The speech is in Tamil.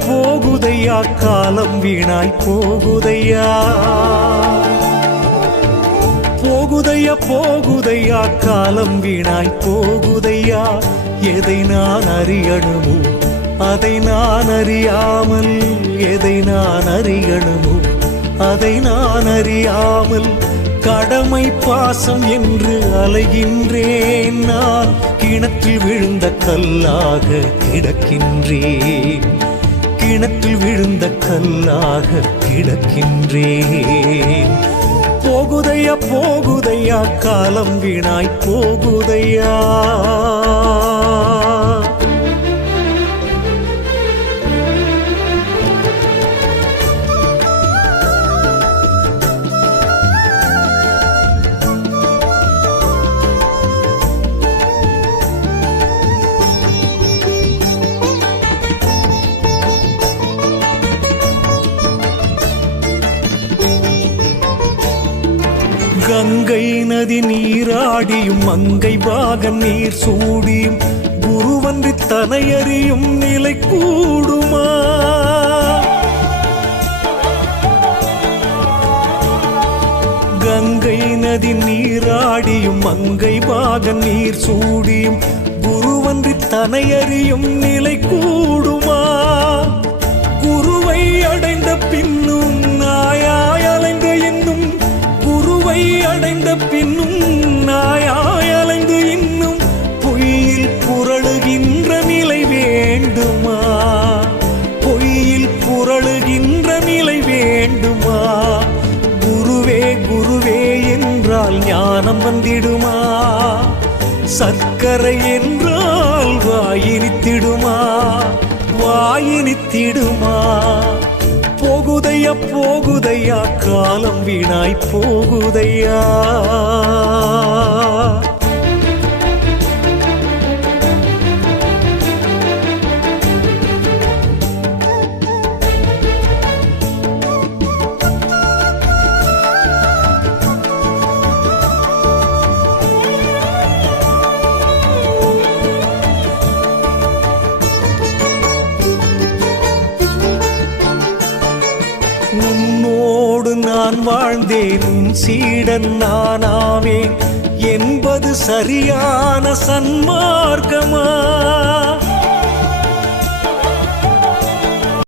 போகுதையா காலம் வீணாய் போகுதையா போகுதையா காலம் வீணாய் போகுதையா எதை நான் அறியணுமோ அதை நான் அறியாமல் எதை நான் அறியணுமோ அதை நான் அறியாமல் கடமை பாசம் என்று அலைகின்றேன் நான் கிணற்றில் விழுந்த கல்லாக கிடக்கின்றேன் கிணற்றில் விழுந்த கல்லாக கிடக்கின்றேன் போகுதையா காலம் வீணாய் போகுதையா கங்கை நதி நீராடியும் மங்கை பாகன் நீர் சூடியும் குருவன்றி தனையறியும் நிலை கூடுமா கங்கை நதி நீராடியும் மங்கை பாகன் நீர் சூடியும் குருவன்றி தனையறியும் நிலை கூடுமா குருவை அடைந்த பின்னும் நாயாய் அலைந்த என்னும் குருவை அடைந்த பின்னும் நாயாய் அலைந்து இன்னும் பொய்யில் புரளுகின்ற நிலை வேண்டுமா பொய்யில் புரளுகின்ற நிலை வேண்டுமா குருவே குருவே என்றால் ஞானம் வந்திடுமா சர்க்கரை என்றால் வாயினித்திடுமா வாயினித்திடுமா போகுதையா காலம் வீணாய் போகுதையா உன்னோடு நான் வாழ்ந்தேன் உன் சீடன் நானாவேன் என்பது சரியான சன்மார்க்கமா